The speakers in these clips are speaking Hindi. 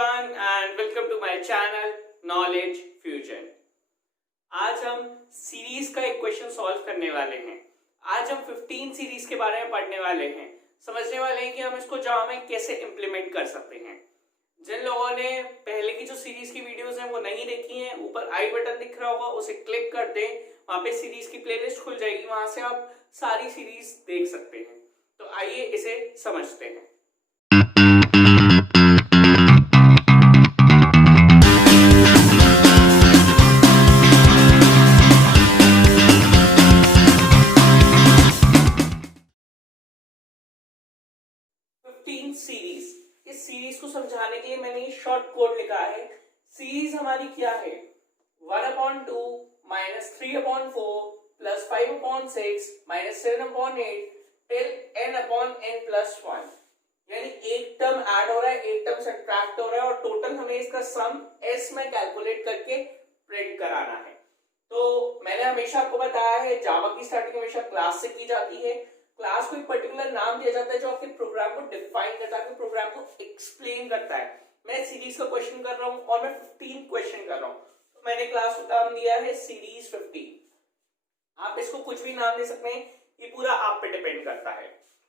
everyone and welcome to my channel Knowledge Fusion। आज हम सीरीज का एक क्वेश्चन सॉल्व करने वाले हैं। आज हम 15 सीरीज के बारे में पढ़ने वाले हैं, समझने वाले हैं कि हम इसको जावा में कैसे इम्प्लीमेंट कर सकते हैं। जिन लोगों ने पहले की जो सीरीज की वीडियोस हैं वो नहीं देखी हैं, ऊपर आई बटन दिख रहा होगा, उसे क्लिक कर दें, वहां पे सीरीज की प्लेलिस्ट खुल जाएगी, वहां से आप सारी सीरीज देख सकते हैं। तो आइए इसे समझते हैं। सीरीज, इस सीरीज को समझाने के लिए मैंने शॉर्ट कोड लिखा है। सीरीज हमारी क्या है? 1/2 - 3/4 + 5/6 - 7/8 till n/n+1। यानी एक टर्म ऐड हो रहा है, एक टर्म सब्ट्रैक्ट हो रहा है और टोटल हमें इसका सम s में कैलकुलेट करके प्रिंट कराना है। तो मैंने हमेशा आपको बताया है, जावा की स्टार्टिंग हमेशा क्लास से की जाती है। क्लास को एक पर्टिकुलर नाम दिया जाता है जो आपके प्रोग्राम को डिफाइन करता है, प्रोग्राम को एक्सप्लेन करता है। मैं सीरीज का क्वेश्चन कर रहा हूं और मैं 15 क्वेश्चन कर रहा हूं, तो मैंने क्लास को नाम दिया है सीरीज 15। आप इसको कुछ भी नाम दे सकते हैं, ये पूरा आप पे डिपेंड करता है।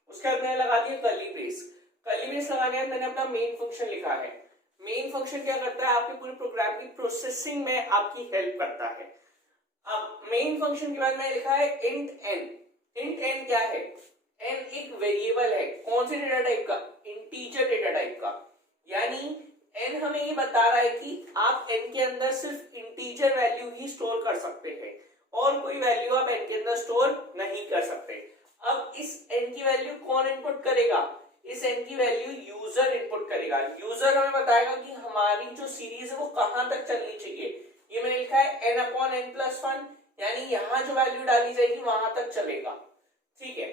उसके बाद मैंने लगा दिया कर्ली ब्रेस। कर्ली ब्रेस लगाने के बाद मैंने अपना मेन फंक्शन लिखा है। मेन फंक्शन क्या करता है? आपके पूरे प्रोग्राम की प्रोसेसिंग में आपकी हेल्प करता है। अब मेन फंक्शन के बाद मैंने लिखा है इंट n। इंट n क्या है? n एक वेरिएबल है। कौन से डेटा टाइप का? इंटीजर डेटा टाइप का। यानी n हमें ये बता रहा है कि आप n के अंदर सिर्फ इंटीजर वैल्यू ही स्टोर कर सकते हैं और कोई वैल्यू आप n के अंदर स्टोर नहीं कर सकते। अब इस n की वैल्यू कौन इनपुट करेगा? इस n की वैल्यू यूजर इनपुट करेगा। यूजर हमें बताएगा कि हमारी जो सीरीज है वो कहां तक चलनी चाहिए। ये मैंने लिखा है n/n+1, यानी यहां जो वैल्यू डाली जाएगी वहां तक चलेगा। ठीक है,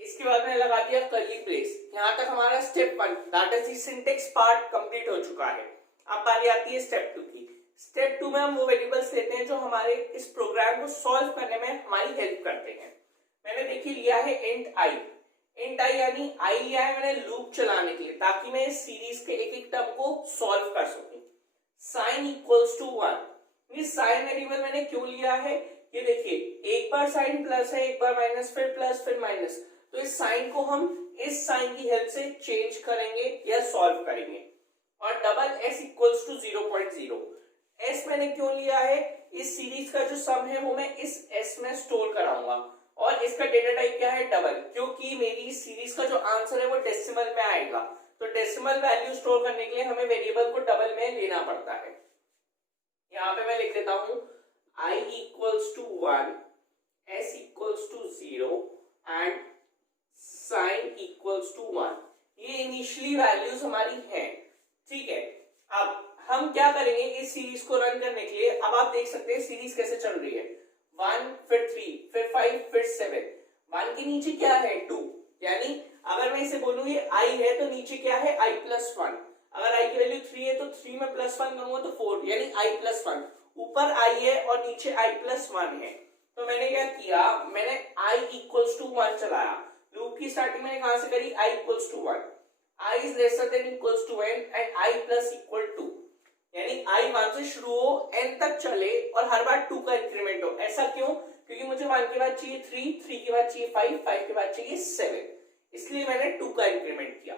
इसके बाद मैंने लगा दिया कर्ली ब्रेस। यहां तक हमारा step 1 that is the syntax part complete हो चुका है। अब बारी आती है स्टेप 2 की। स्टेप 2 में हम वो वेरिएबल्स लेते हैं जो हमारे इस प्रोग्राम को सॉल्व करने में हमारी हेल्प करते हैं। मैंने देखिए लिया है इंट i। इंट i यानी i लिया है मैंने लूप चलाने के लिए, ताकि मैं इस सीरीज के एक एक टर्म को सॉल्व कर सकूं। sin = 1। ये साइन वेरिएबल मैंने क्यों लिया है? ये देखिए, एक बार साइन प्लस है, एक बार माइनस, फिर प्लस, फिर माइनस, तो इस साइन को हम इस साइन की हेल्प से चेंज करेंगे या सॉल्व करेंगे। और डबल s = 0.0। s मैंने क्यों लिया है? इस सीरीज का जो सम है वो मैं इस s में स्टोर कराऊंगा और इसका डेटा टाइप क्या है? डबल, क्योंकि मेरी सीरीज का जो आंसर है वो डेसिमल में आएगा। तो डेसिमल वैल्यू स्टोर करने के लिए हमें वेरिएबल को डबल में लेना पड़ता है। यहाँ पे मैं लिख देता हूं i = 1, s = 0 एंड sin = 1। ये इनिशियली वैल्यूज हमारी हैं। ठीक है, अब हम क्या करेंगे इस सीरीज को रन करने के लिए? अब आप देख सकते हैं सीरीज कैसे चल रही है। 1 फिर 3 फिर 5 फिर 7। 1 के नीचे क्या है? 2। यानी अगर मैं इसे बोलूं ये i है तो नीचे क्या है? i+1। अगर i की वैल्यू 3 है तो 3 में +1 करूंगा तो 4, यानी i+1। ऊपर i है और नीचे i+1 है। तो मैंने क्या किया? मैंने i = 1 चलाया। लूप की स्टार्टिंग मैंने कहां से करी? i = 1। i <= n and i + 2। यानी i 1 से शुरू हो, n तक चले और हर बार 2 का इंक्रीमेंट हो। ऐसा क्यों? क्योंकि मुझे 1 के बाद चाहिए 3, 3 के बाद चाहिए 5, 5 के बाद चाहिए 7, इसलिए मैंने 2 का इंक्रीमेंट किया।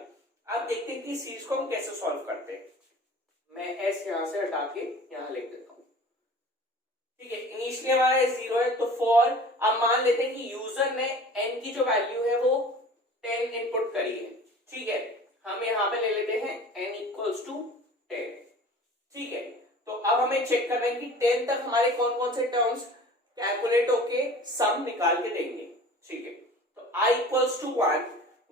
अब देखते हैं कि सीरीज को हम कैसे सॉल्व करते हैं। मैं s यहां से हटा के यहां लिख देता हूं। ठीक है, इनिशियली हमारा 0 है तो फॉर, अब मान लेते हैं कि यूजर ने n की जो वैल्यू है वो 10 इनपुट करी है। ठीक है, हम यहाँ पे ले लेते हैं n = 10। ठीक है, तो अब हमें चेक करना है कि 10 तक हमारे कौन कौन से टर्म्स कैलकुलेट होके सम निकाल के देंगे। ठीक है, तो i = 1,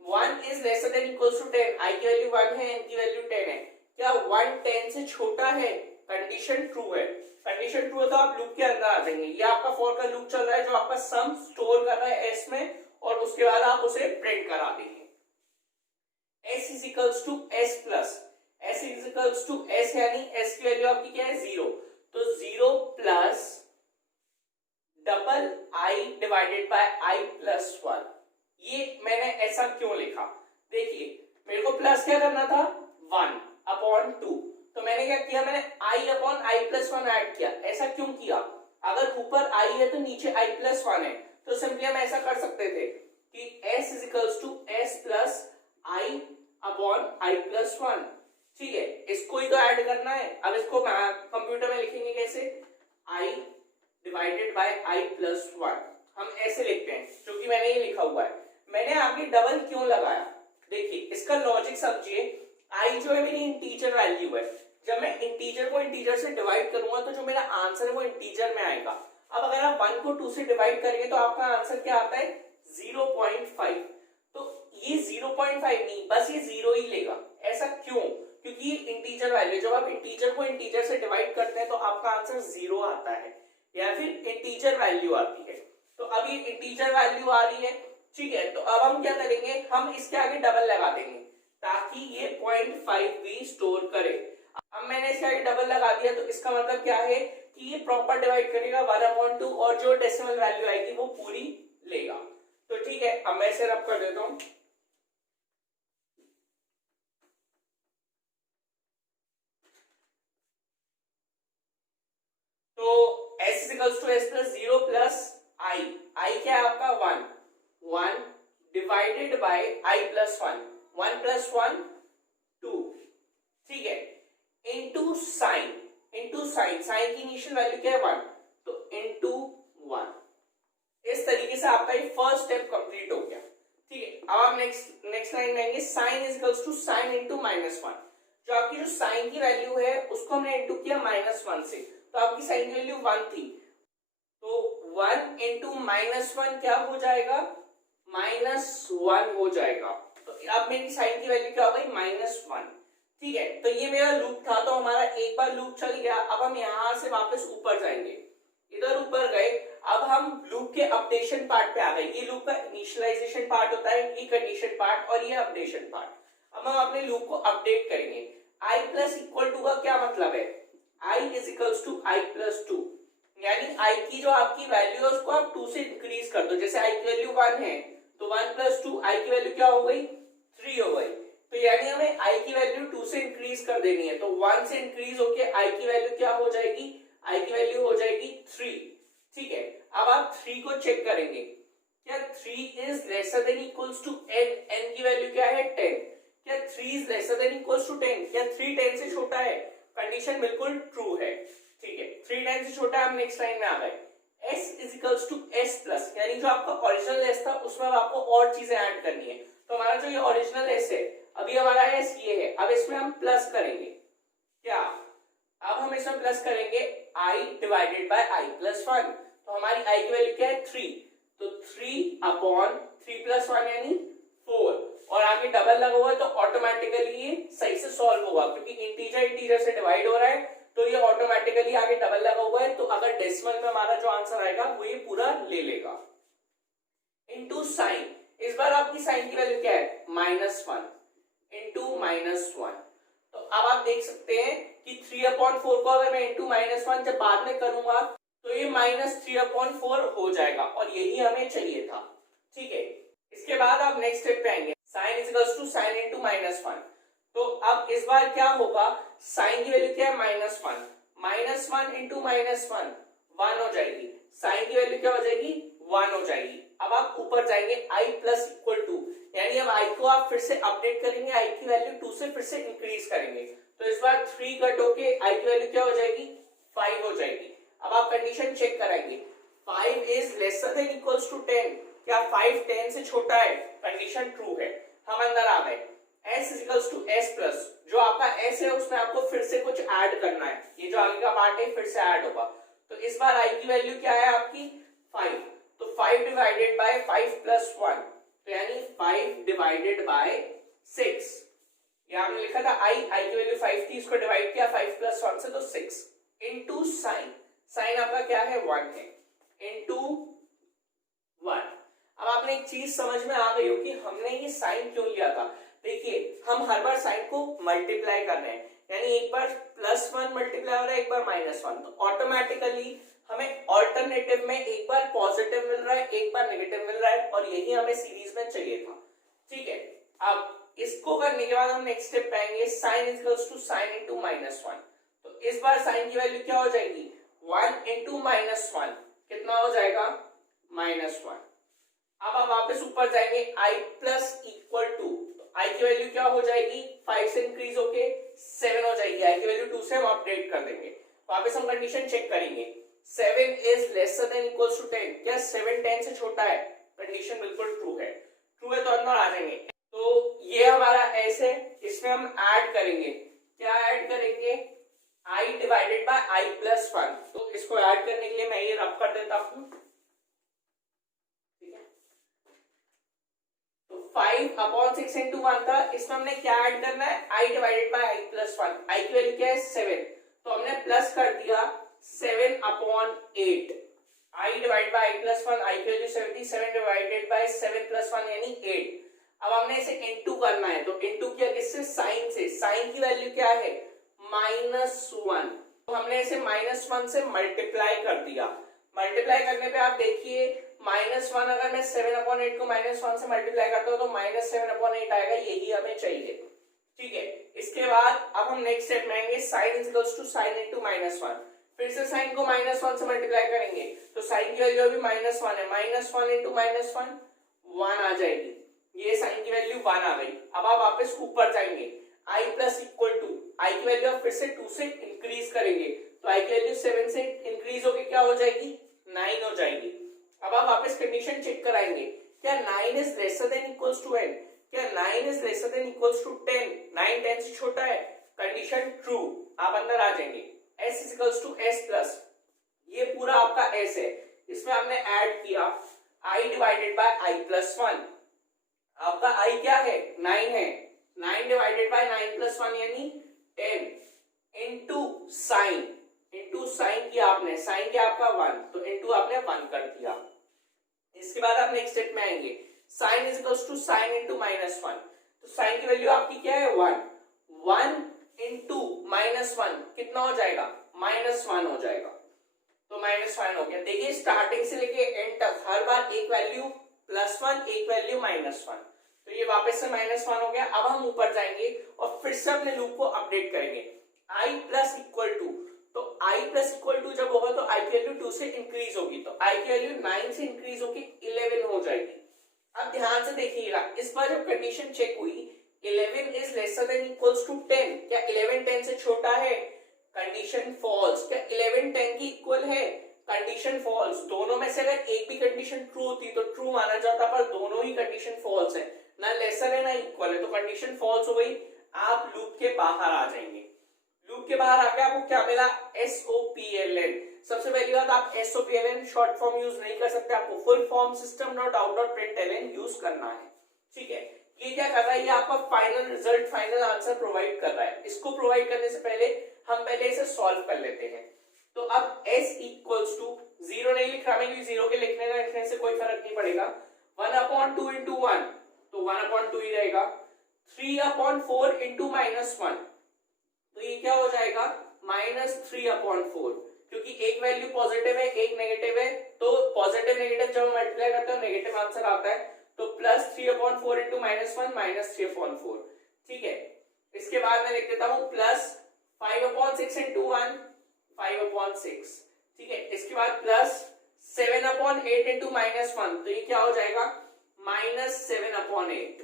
1 is lesser than equals to 10। i की वैल्यू 1 है, n की वैल्यू 10 है। क्या 1 10 से छोटा है? कंडीशन ट्रू है। कंडीशन ट्रू है तो आप लूप के अंदर आ जाएंगे। ये आपका फॉर का लूप चल रहा है जो आपका सम स्टोर कर रहा है s में, और उसके बाद आप उसे प्रिंट करा देंगे। s = s+, s = s यानी s की वैल्यू आपकी क्या है? 0। तो 0 plus double i divided by i+1। ये मैंने ऐसा क्यों लिखा? देखिए, मेरे को प्लस क्या करना था? 1 अपॉन मैंने क्या किया, मैंने i upon i plus one add किया। ऐसा क्यों किया, अगर ऊपर i है तो नीचे i प्लस वन है, तो सिंपली हम ऐसा कर सकते थे कि s is equals to s plus i upon i plus one. ठीक है, इसको ही तो ऐड करना है। अब इसको कंप्यूटर में लिखेंगे कैसे, i divided by i plus one, हम ऐसे लिखते हैं क्योंकि मैंने ये लिखा हुआ है। मैंने आगे डबल क्यों लगाया, देखिए इसका लॉजिक समझिए। i जो है मेरी इंटीजर वैल्यू है, जब मैं इंटीजर को इंटीजर से डिवाइड करूंगा तो जो मेरा आंसर है वो इंटीजर में आएगा। अब अगर आप 1 को 2 से डिवाइड करेंगे तो आपका आंसर क्या आता है, 0.5। तो ये 0.5 नहीं, बस ये 0 ही लेगा। ऐसा क्यों, क्योंकि ये इंटीजर वैल्यू, जब आप इंटीजर को इंटीजर से डिवाइड करते हैं तो आपका आंसर 0 आता है या फिर इंटीजर वैल्यू आती है। तो अब ये इंटीजर वैल्यू आ रही है, ठीक है। तो अब हम क्या करेंगे, हम इसके आगे डबल लगा देंगे ताकि ये 0.5 भी स्टोर करे। अब मैंने इसके आगे डबल लगा दिया तो इसका मतलब क्या है कि ये प्रॉपर डिवाइड करेगा 1/2 और जो डेसिमल वैल्यू आएगी वो पूरी लेगा। तो ठीक है, अब मैं इसे रब कर देता हूं। तो s is equals to s plus 0 plus i क्या है आपका 1 divided by i plus 1 plus 1 2, ठीक है, इनटू साइन साइन की इनिशियल वैल्यू क्या है 1, तो इनटू 1। इस तरीके से आपका ये फर्स्ट स्टेप कंप्लीट हो गया। ठीक है, अब आप नेक्स्ट लाइन में आएंगे, sign is equals to sign into -1। जो आपकी जो साइन की वैल्यू है उसको हमने इनटू किया -1 से, तो आपकी साइन की वैल्यू 1 थी, तो 1 इंटू -1 क्या हो जाएगा, -1 हो जाएगा। तो अब मेरी साइन की वैल्यू क्या हो गई, -1। ठीक है, तो ये मेरा लूप था, तो हमारा एक बार लूप चल गया। अब हम यहां से वापस ऊपर जाएंगे, इधर ऊपर गए, अब हम लूप के अपडेशन पार्ट पे आ गए। ये लूप का इनिशियलाइजेशन पार्ट होता है, ये कंडीशन पार्ट और ये अपडेशन पार्ट। अब हम अपने लूप को अपडेट करेंगे। i प्लस इक्वल टू का क्या मतलब है, i is equals to i plus 2, यानी i की जो आपकी वैल्यू है उसको आप 2 से इंक्रीज कर दो। जैसे i की वैल्यू 1 है तो 1 प्लस 2 i की वैल्यू क्या हो गई, 3 हो गई। तो यानी हमें i की वैल्यू 2 से इंक्रीज कर देनी है, तो 1 से इंक्रीज होके i की वैल्यू क्या हो जाएगी, i की वैल्यू हो जाएगी 3। ठीक है, अब आप 3 को चेक करेंगे, क्या 3 is lesser than equals to n, n की वैल्यू क्या है 10, क्या 3 is lesser than equals to 10, क्या 3 10 से छोटा है, कंडीशन बिल्कुल ट्रू है। ठीक है, 3 10 से छोटा है। हम नेक्स्ट लाइन में आ गए, s is equals to s plus, यानी जो आपका ओरिजिनल s था उसमें आपको और चीजें ऐड करनी है। तो हमारा जो ये ओरिजिनल s है, अभी हमारा s ये है, अब इसमें हम प्लस करेंगे, क्या, अब हम इसमें प्लस करेंगे i divided by i plus 1। तो हमारी i की वैल्यू क्या है 3, तो 3 अपॉन 3 प्लस 1 यानी 4, और आगे डबल लगा हुआ है तो ऑटोमेटिकली ये सही से सॉल्व होगा, क्योंकि इंटीजर से डिवाइड हो रहा है तो ये ऑटोमेटिकली आगे डबल लगा हुआ है। तो अगर डेसिमल में हमारा जो आंसर आएगा वो ये पूरा ले लेगा। इनटू साइन, इस बार आपकी साइन की वैल्यू क्या है, -1 इंटू -1। तो अब आप देख सकते हैं कि 3/4 को अगर मैं इंटू -1 जब बाद में करूंगा तो ये -3/4 हो जाएगा, और यही हमें चाहिए था। ठीक है, इसके बाद आप नेक्स्ट स्टेप पे आएंगे, sign is equals to sign into -1। तो अब इस बार क्या होगा, साइन की वैल्यू क्या है -1 इंटू -1 1 हो जाएगी, साइन की वैल्यू क्या हो जाएगी 1 हो जाएगी। अब आप ऊपर जाएंगे i प्लस इक्वल टू, यानी अब i को आप फिर से अपडेट करेंगे, i की वैल्यू 2 से फिर से इंक्रीज करेंगे, तो इस बार 3 कट होके i की वैल्यू क्या हो जाएगी 5 हो जाएगी। अब आप कंडीशन चेक कराएंगे, 5 is lesser than equals to 10, क्या 5 10 से छोटा है, कंडीशन ट्रू है। हम अंदर आ गए, s is equals to s plus, जो आपका s है उसमें आपको फिर से कुछ ऐड करना है, ये जो आगे का पार्ट है फिर से ऐड होगा। तो इस बार i की वैल्यू क्या है आपकी 5, तो 5 डिवाइडेड बाय 5 प्लस 1, तो यानी 5 डिवाइडेड बाय 6। यहाँ पे लिखा था i की वैल्यू 5 थी, इसको डिवाइड किया 5 प्लस 1 से, तो 6 इनटू साइन, साइन आपका क्या है 1 है, इनटू 1। अब आपने एक चीज समझ में आ गई हो कि हमने ये साइन क्यों लिया था। देखिए, हम हर बार साइन को मल्टीप्लाई कर रहे हैं, यानी एक बार +1 मल्टीप्लाई हो रहा है, एक बार -1, तो ऑटोमेटिकली हमें ऑल्टरनेटिव में एक बार पॉजिटिव मिल रहा है, एक बार नेगेटिव मिल रहा है, और यही हमें सीरीज में चाहिए था। ठीक है, अब इसको करने के बाद हम नेक्स्ट स्टेप पे आएंगे, sign is equals to sign into -1। तो इस बार साइन की वैल्यू क्या हो जाएगी, 1 इंटू -1 कितना हो जाएगा, -1। अब आप वापस ऊपर जाएंगे, i प्लस इक्वल टू, आई की वैल्यू क्या हो जाएगी, 5 से इंक्रीज होके 7 हो जाएगी, आई की वैल्यू 2 से हम अपडेट कर देंगे। वापस हम कंडीशन चेक करेंगे, 7 is lesser than equals to 10, क्या 7 10 से छोटा है, कंडीशन बिल्कुल ट्रू है, ट्रू है तो अंदर आ जाएंगे। तो ये हमारा एस है, इसमें हम ऐड करेंगे, क्या ऐड करेंगे, i divided by i plus 1। तो इसको ऐड करने के लिए मैं ये रब कर देता हूं, 5/6 इंटू 1 था, इसमें हमने क्या ऐड करना है, i divided by i plus 1। i की वैल्यू क्या है 7, तो हमने प्लस कर दिया 7/8, i divided by i plus 1, i की वैल्यू 77 डिवाइडेड बाय 7 प्लस 1 यानी 8। अब हमने इसे इनटू करना है, तो इनटू किया किससे, साइन से, साइन की वैल्यू क्या है -1, तो हमने इसे -1 से मल्टीप्लाई कर दिया। मल्टीप्लाई करने पे आप देखिए -1 अगर मैं 7/8 को -1 से मल्टीप्लाई करता हूं तो -7/8 आएगा, यही हमें चाहिए। ठीक है, इसके बाद अब हम नेक्स्ट स्टेप में आएंगे, sign is equals to sign into -1। फिर से साइन को -1 से मल्टीप्लाई करेंगे तो साइन की वैल्यू अभी -1 है, -1 इंटू -1 1 आ जाएगी, ये साइन की वैल्यू 1 आ गई। अब आप वापस ऊपर जाएंगे, i प्लस इक्वल टू, आई की वैल्यू आप फिर से 2 से इंक्रीज करेंगे तो आई की वैल्यू 7 से इंक्रीज होके क्या हो जाएगी, 9 हो जाएगी। अब आप वापस कंडीशन चेक कराएंगे, क्या 9 is lesser than equals to n, क्या 9 is lesser than equals to 10, 9 10 से छोटा है, कंडीशन ट्रू, आप अंदर आ जाएंगे, s is equals to s plus, ये पूरा आपका s है, इसमें हमने ऐड किया i divided by i plus 1। आपका i क्या है, 9 है, 9 डिवाइडेड बाय 9 प्लस 1 यानी 10 इंटू साइन, इंटू साइन किया आपने, साइन क्या आपका 1, तो इंटू आपने 1 कर दिया। इसके बाद आप नेक्स्ट स्टेप में आएंगे, sign is equals to sign into -1, तो साइन की वैल्यू आपकी क्या है 1, 1 इंटू -1 कितना हो जाएगा, -1 हो जाएगा, तो -1 हो गया। देखिए स्टार्टिंग से लेके एंड तक हर बार एक वैल्यू +1 एक वैल्यू -1, तो ये वापस से -1 हो गया। अब हम ऊपर जाएंगे और फिर से अपने लूप को अपडेट करेंगे, i प्लस इक्वल टू, तो i प्लस इक्वल टू जब होगा तो i की वैल्यू 2 से इंक्रीज होगी, तो i की वैल्यू 9 से इंक्रीज होगी 11 हो जाएगी। अब ध्यान से देखिएगा, इस बार जब कंडीशन चेक हुई 11 is lesser than equals to 10, क्या 11 10 से छोटा है, कंडीशन फॉल्स, क्या 11 10 की इक्वल है, कंडीशन फॉल्स। दोनों में से अगर एक भी कंडीशन ट्रू होती तो ट्रू माना जाता, पर दोनों ही कंडीशन फॉल्स है, ना लेसर है ना इक्वल है, तो कंडीशन फॉल्स हो गई, आप लूप के बाहर आ जाएंगे। लूप के बाहर आके आपको क्या मिला, SOPLN। सबसे पहली बात, आप SOPLN शॉर्ट फॉर्म यूज नहीं कर सकते, आपको full form system dot out dot println use करना है। ठीक है, ये क्या कर रहा है, ये आपका final result, final answer provide कर रहा है। इसको प्रोवाइड करने से पहले हम पहले इसे सॉल्व कर लेते हैं। तो अब s इक्वल्स टू 0 नहीं लिख रहा मैं, क्योंकि 0 के लिखने से कोई फर्क नहीं पड़ेगा, 1/2 इंटू 1, तो 1/2 ही रहेगा, 3/4 इंटू -1, तो ये क्या हो जाएगा, -3/4, क्योंकि एक वैल्यू पॉजिटिव है एक नेगेटिव है, तो पॉजिटिव नेगेटिव जब मल्टीप्लाई करते हैं नेगेटिव आंसर आता है, तो +3/4 इंटू -1 -3/4। ठीक है, इसके बाद मैं लिख देता हूं +5/6 इंटू 1 5/6। ठीक है, इसके बाद +7/8 इंटू -1, तो ये क्या हो जाएगा, -7/8।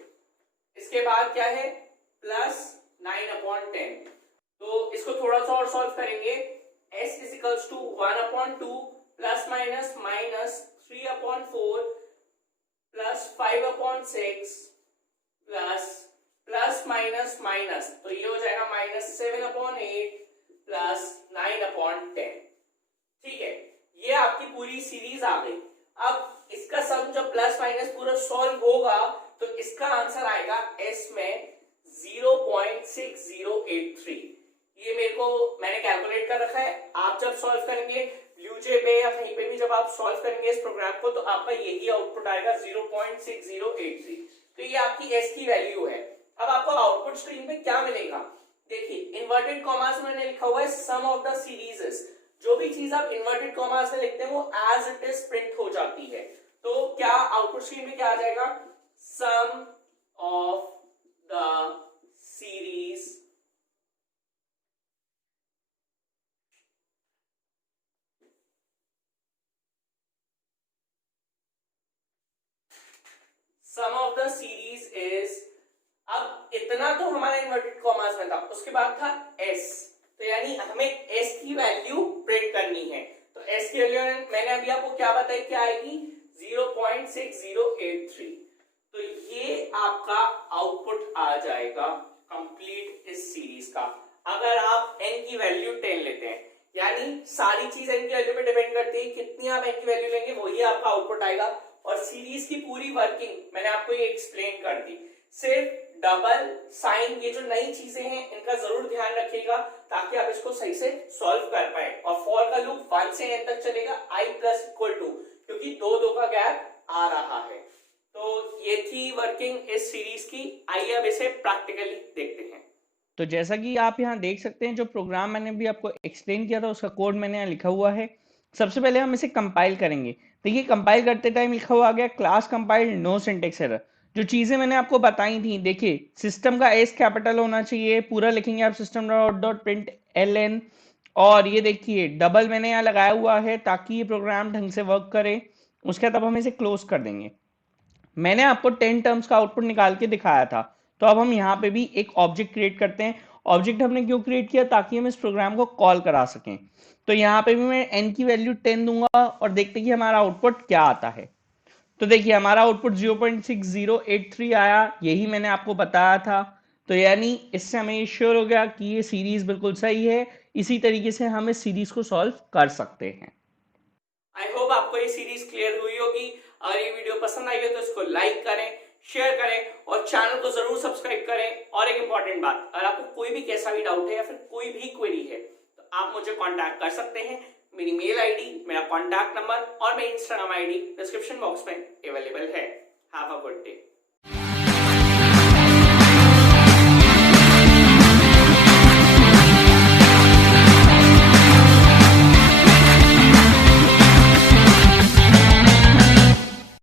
इसके बाद क्या है, +9/10। तो इसको थोड़ा सा और सॉल्व करेंगे, s is equals to 1/2 plus minus -3/4 plus 5/6 plus minus minus, तो ये हो जाएगा -7/8 प्लस 9/10। ठीक है, ये आपकी पूरी सीरीज आ गई। अब इसका सम जब प्लस माइनस पूरा सॉल्व होगा तो इसका आंसर आएगा s में 0.6083। ये मेरे को मैंने कैलकुलेट कर रखा है, आप जब सॉल्व करेंगे यूजे पे या कहीं पे भी जब आप सॉल्व करेंगे इस प्रोग्राम को तो आपका यही आउटपुट आएगा 0.6083। तो ये आपकी s की वैल्यू है। अब आपको आउटपुट स्क्रीन पे क्या मिलेगा, देखिए इन्वर्टेड कॉमास में मैंने लिखा हुआ है सम ऑफ द सीरीजेस। जो भी चीज आप इन्वर्टेड कॉमास में लिखते हैं वो एज इट इज प्रिंट हो जाती है। तो क्या आउटपुट स्क्रीन पे क्या आ जाएगा, sum of the series sum of the series is, अब इतना तो हमारा इन्वर्टेड कॉमास में था, उसके बाद था s, तो यानी हमें s की वैल्यू प्रिंट करनी है। तो s की वैल्यू मैंने अभी आपको क्या बताई, क्या आएगी 0.6083। तो ये आपका आउटपुट आ जाएगा कंप्लीट इस सीरीज का। अगर आप n की वैल्यू 10 लेते हैं, यानी सारी चीज n की वैल्यू पे डिपेंड करती है, कितनी आप n की वैल्यू लेंगे वही आपका आउटपुट आएगा। और सीरीज की पूरी वर्किंग मैंने आपको ये एक्सप्लेन कर दी। सिर्फ डबल साइन, ये जो नई चीजें हैं इनका जरूर ध्यान रखिएगा ताकि आप इसको सही से सॉल्व कर पाए। और फॉर का लूप 1 से n तक चलेगा i प्लस इक्वल टू, क्योंकि दो का गैप आ रहा है। तो ये थी वर्किंग इस सीरीज की। आइए अब इसे प्रैक्टिकली देखते हैं। तो जैसा कि आप यहाँ देख सकते हैं, जो प्रोग्राम मैंने भी आपको एक्सप्लेन किया था उसका कोड मैंने यहाँ लिखा हुआ है। सबसे पहले हम इसे कंपाइल करेंगे। देखिए कंपाइल करते टाइम लिखा हुआ आ गया class compile no syntax error. जो चीजें मैंने आपको बताई थी, देखिए सिस्टम का एस कैपिटल होना चाहिए, पूरा लिखेंगे आप सिस्टम डॉट प्रिंट ln। और ये देखिए डबल मैंने यहाँ लगाया हुआ है ताकि ये प्रोग्राम ढंग से वर्क करे। उसके बाद अब हम इसे क्लोज कर देंगे। मैंने आपको 10 टर्म्स का आउटपुट निकाल के दिखाया था, तो अब हम यहाँ पे भी एक ऑब्जेक्ट क्रिएट करते हैं। ऑब्जेक्ट हमने क्यों क्रिएट किया, ताकि हम इस प्रोग्राम को कॉल करा सकें। तो यहाँ पे भी मैं n की वैल्यू 10 दूंगा और देखते हैं कि हमारा आउटपुट क्या आता है। तो देखिए हमारा आउटपुट 0.6083 आया, यही मैंने आपको बताया था। तो यानी इससे हमें ये श्योर हो गया कि ये सीरीज बिल्कुल सही है। इसी तरीके से हम इस सीरीज को सॉल्व कर सकते हैं। आई होप आपको ये सीरीज क्लियर हुई होगी। अगर ये वीडियो पसंद आई हो तो इसको लाइक करें, शेयर करें और चैनल को जरूर सब्सक्राइब करें। और एक इंपॉर्टेंट बात, अगर आपको कोई भी कैसा भी डाउट है या फिर कोई भी क्वेरी है तो आप मुझे कांटेक्ट कर सकते हैं। मेरी मेल आईडी, मेरा कांटेक्ट नंबर और मेरी इंस्टाग्राम आईडी डिस्क्रिप्शन बॉक्स में अवेलेबल है। Have a good day.